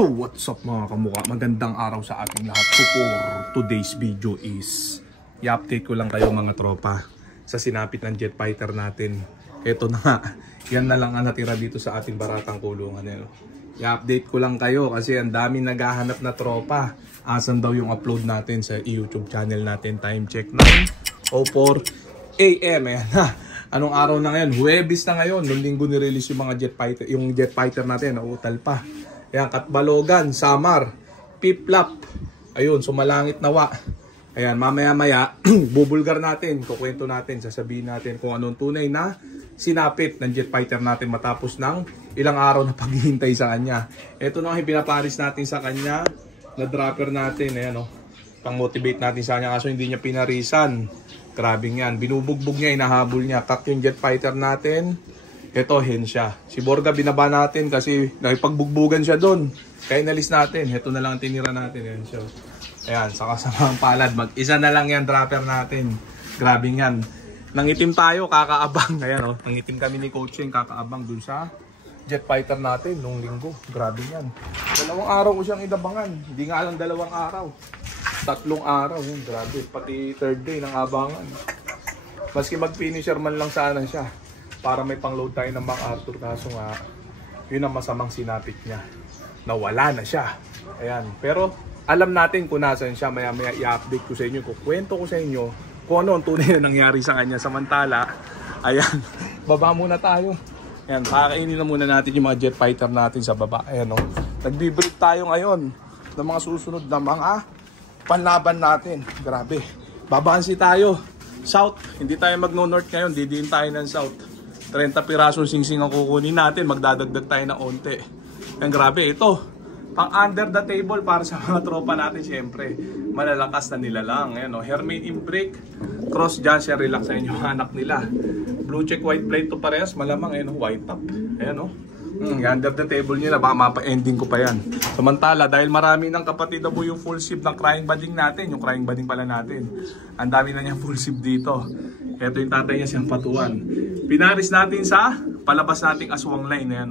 So what's up mga kamukha, magandang araw sa ating lahat. So for today's video is i-update ko lang kayo mga tropa sa sinapit ng jet fighter natin. Ito na nga, yan na lang ang natira dito sa ating baratang kulungan. I-update ko lang kayo kasi ang daming naghahanap na tropa. Asan daw yung upload natin sa YouTube channel natin? Time check 9:04 AM. Ayan na. Anong araw na ngayon? Huwebes na ngayon. Noong linggo ni-release yung mga jet fighter natin. Nautal pa. Ayan, Katbalogan, Samar, Piplap. Ayun, Sumalangit Nawa. Ayan, mamaya-maya, bubulgar natin. Kukwento natin, sasabihin natin kung anong tunay na sinapit ng jet fighter natin matapos ng ilang araw na paghihintay sa kanya. Ito na yung pinaparis natin sa kanya na dropper natin. Ayan, pang-motivate natin sa kanya kaso hindi niya pinarisan. Grabe yan. Binubugbog niya, inahabol niya. Kak yung jet fighter natin. Ito, hen siya. Si Borga binaba natin kasi nakipagbugbuggan siya doon. Kaya inalis natin. Ito na lang tinira natin. Ayan siya. Ayan, sa kasamang palad. Mag-isa na lang yan dropper natin. Grabe yan. Nangitim tayo, kakaabang. Ayan, nangitim kami ni Coaching, kakaabang dun sa jet fighter natin nung linggo. Grabe yan. 2 araw ko siyang inabangan. Hindi nga lang 2 araw. 3 araw. Yun, grabe. Pati 3rd day ng abangan. Maski mag-finisher man lang sana siya. Para may pang-load tayo ng MacArthur. Kaso nga, yun ang masamang sinapit niya. Nawala na siya. Ayan. Pero alam natin kung nasan siya. Maya-maya i-update ko sa inyo. Kukwento ko sa inyo kung ano ang tunay na nangyari sa kanya. Samantala, ayan, baba muna tayo. Ayan, kakainin na muna natin yung mga jet fighter natin sa baba. Ayan, nagbibrief tayo ngayon ng mga susunod na mga panlaban natin. Grabe. Babansi tayo. South. Hindi tayo magno-north ngayon. Didiin tayo ng south. 30 pirasong singsing ang kukunin natin. Magdadagdag tayo ng onte. Yan, grabe. Ito, pang under the table para sa mga tropa natin. Siyempre, malalakas na nila lang. Ayan, Hermane in break. Cross dyan siya. Relax sa inyo anak nila. Blue check, white plate to parehas. Malamang, white top. Ayan, under the table nila. Baka mapa-ending ko pa yan. Samantala, dahil marami ng kapatid na yung full ship ng crying bading natin. Yung crying bading pala natin. Ang dami na niyang full ship dito. Ito yung tatay niya siyang patuan. Pinaris natin sa palabas nating aswang line. Ayan,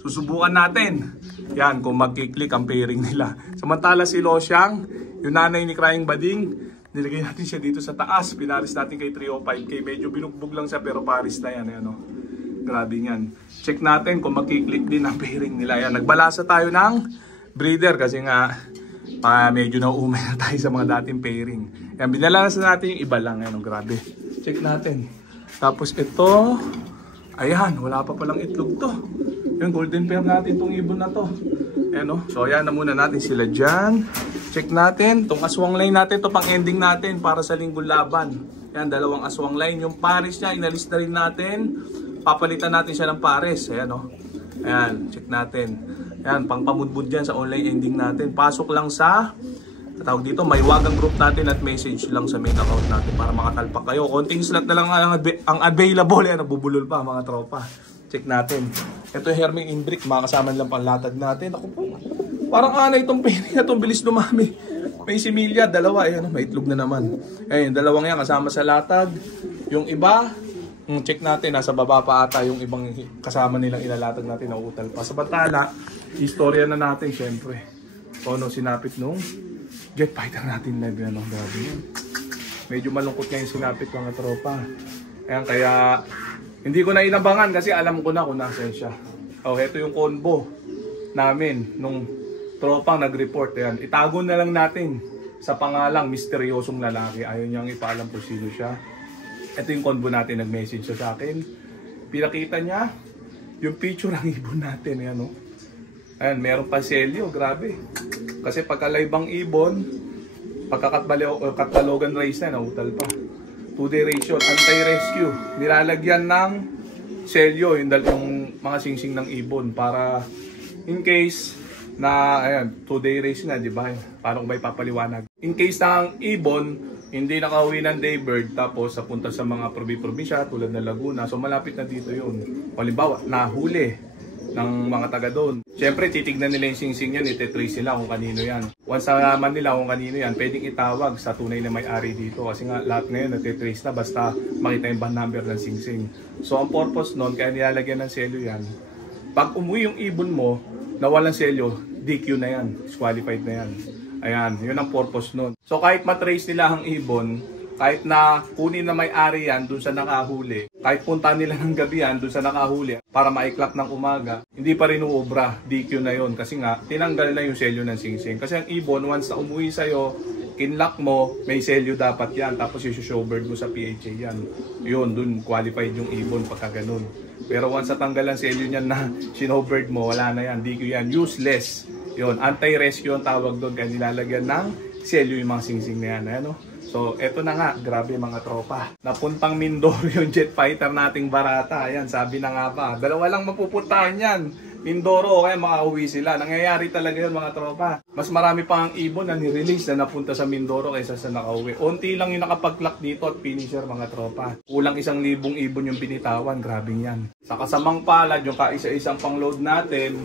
susubukan natin. Yan, kung magkiklik ang pairing nila. Samantala si Losyang, yung nanay ni Crying Bading, nilagay natin siya dito sa taas. Pinaris natin kay 305K. Medyo binugbog lang siya pero paris na yan. Ayan, grabe yan. Check natin kung magkiklik din ang pairing nila. Yan, nagbalasa tayo ng breeder kasi nga medyo nauumay na tayo sa mga dating pairing. Yan, binalasa natin yung iba lang. Ayan, grabe. Check natin. Tapos ito, ayan, wala pa palang itlog to. Yung golden pair natin itong ibon na to. Ayan, so ayan na muna natin sila dyan. Check natin, itong aswang line natin, ito pang ending natin para sa linggong laban. Ayan, 2 aswang line. Yung pares niya, inalis na rin natin. Papalitan natin siya ng pares. Ayan, ayan, check natin. Ayan, pang pamudbud dyan sa online ending natin. Pasok lang sa tawag dito, may wagang group natin at message lang sa main account natin para makatalpak kayo. Konting slot na lang ang available. Ayan, nabubulol pa mga tropa. Check natin. Ito yung Hermane in break. Makasama lang pang latag natin. Ako po, parang anay itong pini na itong bilis lumami. May similya, 2. Ayan, may itlog na naman. Ayan, 2 yan kasama sa latag. Yung iba, check natin. Nasa baba pa ata yung ibang kasama nilang ilalatag natin. Nauutal pa. Sa batala, istorya na natin syempre. Sinapit nung jet fighter natin live. Grabe yan. Medyo malungkot nga yung sinapit mga tropa. Ayan, kaya hindi ko na inabangan kasi alam ko na kung nasan siya. Ito yung combo namin nung tropang nag-report. Ayan, itago na lang natin sa pangalang misteryosong lalaki. Ayaw niyang ipaalam kung sino siya. Ito yung combo natin, nag-message siya sa akin. Pinakita niya yung picture ng ibon natin. Ayan, ayan, meron pa selyo. Grabe. Kasi pagka-live ibon, pagka-Katbalogan race na, nautal pa. 2-day ratio, anti-rescue. Nilalagyan ng selyo yung mga singsing ng ibon para in case na, ayan, 2-day race na, di ba? Paano ko ba ipapaliwanag? In case na ang ibon, hindi nakauwi ng daybird, tapos napunta sa mga probinsya tulad ng Laguna. So malapit na dito yun. Halimbawa, nahuli ng mga taga doon. Siyempre, titignan nila yung singsing yan, ititrace sila kung kanino yan. Once naman nila kung kanino yan, pwedeng itawag sa tunay na may-ari dito. Kasi nga, lahat ngayon natitrace na basta makita yung band number ng singsing. So, ang purpose nun, kaya nilalagyan ng selyo yan, pag umuwi yung ibon mo, na walang selyo, DQ na yan. Disqualified na yan. Ayan, yun ang purpose nun. So kahit matrace nila ang ibon, kahit na kunin na may-ari yan dun sa nakahuli, kahit punta nila ng gabi yan dun sa nakahuli para maiklak ng umaga, hindi pa rin uubra. DQ na yun. Kasi nga, tinanggal na yung selyo ng singsing. Kasi ang ibon, once na umuwi sa'yo, kinlock mo, may selyo dapat yan. Tapos i-showbird mo sa PHA yan. Yun, dun qualified yung ibon pagka ganun. Pero once natanggal ang selyo niyan na sinowbird mo, wala na yan. DQ yan. Useless. Yun, anti-rescue ang tawag doon. Kaya nilalagyan ng selyo yung mga singsing na yan. Ano? So, eto na nga. Grabe mga tropa. Napuntang Mindoro yung jet fighter nating Barata. Ayan, sabi na nga ba. Dalawa lang mapupuntahan yan. Mindoro, kaya makauwi sila. Nangyayari talaga yun mga tropa. Mas marami pa ang ibon na ni-release na napunta sa Mindoro kaysa sa nakauwi. Unti lang yung nakapag-clock dito at finisher mga tropa. Kulang 1,000 ibon yung binitawan. Grabing yan. Sa kasamang palad, yung kaisa-isang pang-load natin,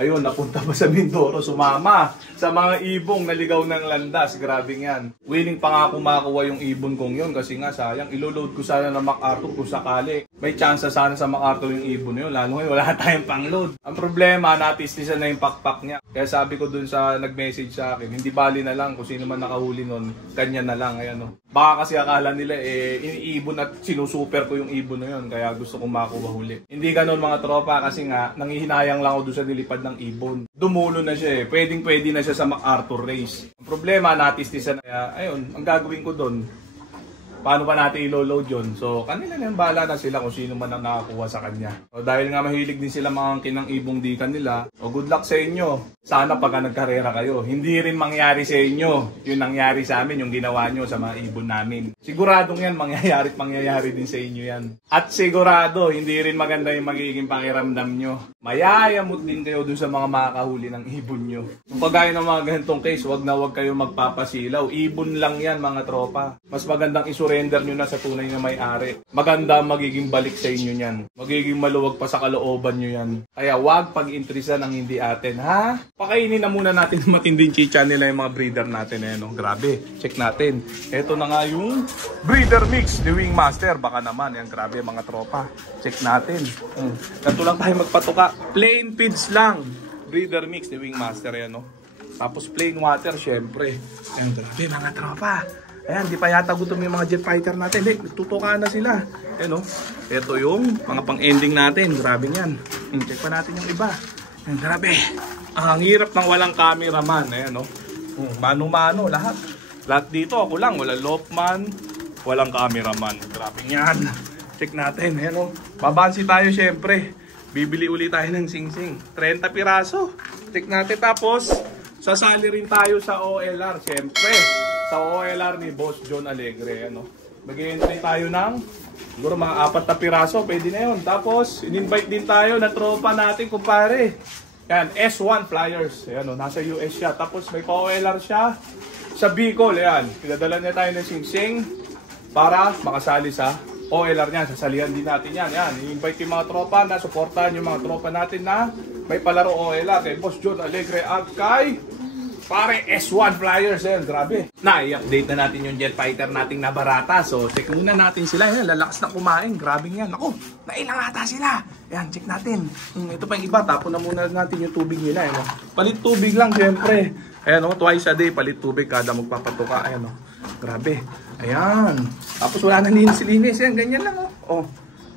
ayun, napunta pa sa Mindoro, sumama sa mga ibong naligaw ng landas. Grabe yan. Willing pa nga ako makuha yung ibon kong yun kasi nga sayang, iloload ko sana ng MacArthur kung sakali. May chance sana sa MacArthur yung ibon yun. Lalo ngayon, wala tayong pang-load. Ang problema, natisnisan na yung pakpak niya. Kaya sabi ko dun sa nag-message sa akin, hindi bali na lang kung sino man nakahuli nun, kanya na lang. Ayan, no. Baka kasi akala nila iniibon at sinusuper ko yung ibon na yun. Kaya gusto kong makuha huli. Hindi ganun mga tropa kasi nga, nanghihinayang lang ako dun sa nilipad ng ibon. Dumulo na siya eh. Pwedeng-pwede na siya sa MacArthur race. Ang problema, natisnisan na. Kaya, ayun, ang gagawin ko dun, paano pa natin ilo-load yun? So, kanila na yung bahala na sila kung sino man ang nakakuha sa kanya. So, dahil nga mahilig din sila mga kinang ibong di kanila, so good luck sa inyo. Sana pagka nagkarera kayo, hindi rin mangyari sa inyo yung nangyari sa amin, yung ginawa nyo sa mga ibon namin. Siguradong yan, mangyayari din sa inyo yan. At sigurado, hindi rin maganda yung magiging pakiramdam nyo. Mayayamot din kayo dun sa mga makakahuli ng ibon nyo. Kung kagaya ng mga ganitong case, wag kayo magpapasilaw. Ibon lang yan mga tropa. Mas magandang isurrender nyo na sa tunay na may-ari. Maganda magiging balik sa inyo yan. Magiging maluwag pa sa kalooban nyo yan. Kaya wag pag-intrisan ng hindi atin, ha? Pakainin na muna natin matinding chicha nila yung mga breeder natin. Eh, no? Grabe, check natin. Ito na nga yung breeder mix ni Wingmaster. Baka naman, yan grabe mga tropa. Check natin. Ganito lang tayo magpatuka. Plain feeds lang. Breeder mix ni Wingmaster yan, no? Tapos plain water, syempre. Ayan, grabe mga tropa. Ayan, di pa yata gutom yung mga jet fighter natin. Hindi, nagtutukaan na sila. Ayan, no? Ito yung mga pang-ending natin. Grabe yan. Check pa natin yung iba. Ayan, grabe. Ang hirap ng walang cameraman. Ayan, no? Mano-mano, lahat. Lahat dito, ako lang. Walang lopman, walang cameraman. Grabe yan. Check natin. Ayan, no? Babansi tayo, syempre. Bibili ulit tayo ng singsing. 30 piraso. Check natin. Tapos, sasali rin tayo sa OLR, syempre. Sa OLR ni Boss John Alegre. Ano? Mag-i-entry tayo ng siguro mga 4 na piraso. Pwede na yun. Tapos, in-invite din tayo na tropa natin, kumpare. Yan, S1 Flyers. Ayan, nasa US siya. Tapos may pa-OLR siya sa Bicol. Ayan, pinadala niya tayo ng singsing para makasali sa OLR niya. Sasalihan din natin yan. Yan, i-invite yung mga tropa na supportahan yung mga tropa natin na may palaro OLR. Kay Boss John Alegre at kay pare S1 Flyers. Ayan, grabe. I-update na natin yung jet fighter nating na Barata. So, check muna natin sila. Ayan, lalakas na kumain. Grabe yan. Ako, nailang ata sila. Ayan, check natin. Ito pa yung iba. Tapon na muna natin yung tubig nila. Ayan, palit tubig lang, syempre. Ayan, twice a day, palit tubig kada magpapatuka. Ayan, grabe. Ayan. Tapos wala na linis-linis. Ayan, ganyan lang.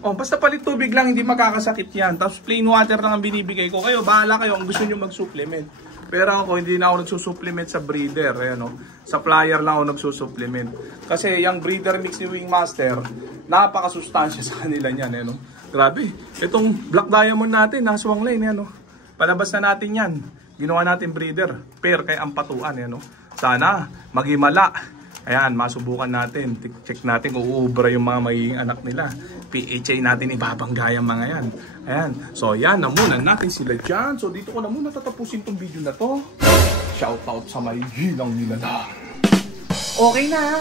Basta palit tubig lang, hindi makakasakit yan. Tapos plain water lang ang binibigay ko. Kayo, bahala kayo kung gusto nyo mag-supplement. Pero ako, hindi na ako nagsusupplement sa breeder. Ayan, sa flyer lang ako nagsusupplement. Kasi yung breeder mix ni Wingmaster, napakasustansya sa kanila niyan. Ayan, grabe. Itong black diamond natin, naswang line. Ayan, palabas na natin yan. Ginawa natin breeder. Pair kay Ampatuan. Ayan, sana maghimala. Ayan, masubukan natin. Check natin kung uubra yung mga magiging anak nila. PHA natin ibabangga yung mga yan. Ayan. So, yan na muna natin sila dyan. So, dito ko na muna tatapusin tong video na to. Shoutout sa may ginang nila na. Okay na.